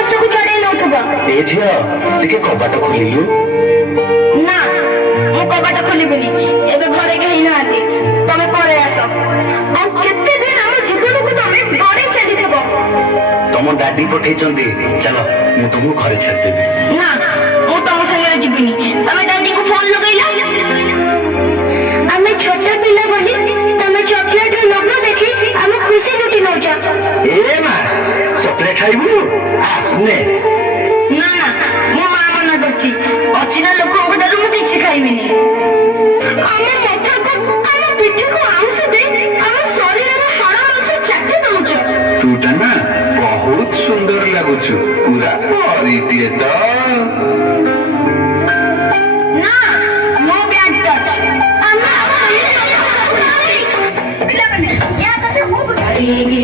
ବର୍ଷକୁ ଚଢେଇ ନଉଥିବ। ଏ ଝିଅ ଟିକେ କବାଟ ଖୋଲିଲୁ। ନା ମୁଁ କବାଟ ଖୋଲିବିନି, ଏବେ ଘରେ କେହି ନାହାନ୍ତି, ତମେ ପଳେଇ ଆସ। ଆଉ କେତେ ଦିନ ଆମ ଜୀବନକୁ ତମେ ଗଡେଇ ଚାଲିଥିବ। ତମ ଡାଡି ପଠେଇଛନ୍ତି, ଚାଲ ମୁଁ ତମକୁ ଘରେ ଛାଡ଼ିଦେବି। ନା ମୁଁ ତମ ସାଙ୍ଗରେ ଯିବିନି, ତମେ ଦାଦିକୁ ଫୋନ ଲଗେଇଲ। ଆମେ ଛୋଟ ପିଲା ବୋଲି ତମେ ଚକୋଲେଟ ଲୋଭ ଦେଖି ଆମ ଖୁସି ଲୁଟି ନଉଛ। ଏ ମା ଚକଲେଟ ଖାଇବୁ? ନେ। ନା ନା ମୋ ମା ମନା କରୁଛି, ଅଚିହ୍ନା ଲୋକଙ୍କ ଠାରୁ ମୁଁ କିଛି ଖାଇବିନି। ଆମ ମଥାକୁ ଆମ ପିଠିକୁ ଆଉଁସ ଦେଇ ଆମ ଶରୀରର ହାଡ଼ ମାଂସ ଚାଟି ଦଉଛ। ତୁଟା ନା ବହୁତ ସୁନ୍ଦର ଲାଗୁଛୁ, ପୁରା ପରିଟିଏ ତ। ନା ମୋ ବ୍ୟାଡ୍ ଟଚ୍। ପିଲାମାନେ ୟା କଥା ମୁଁ ବୁଝିଲି।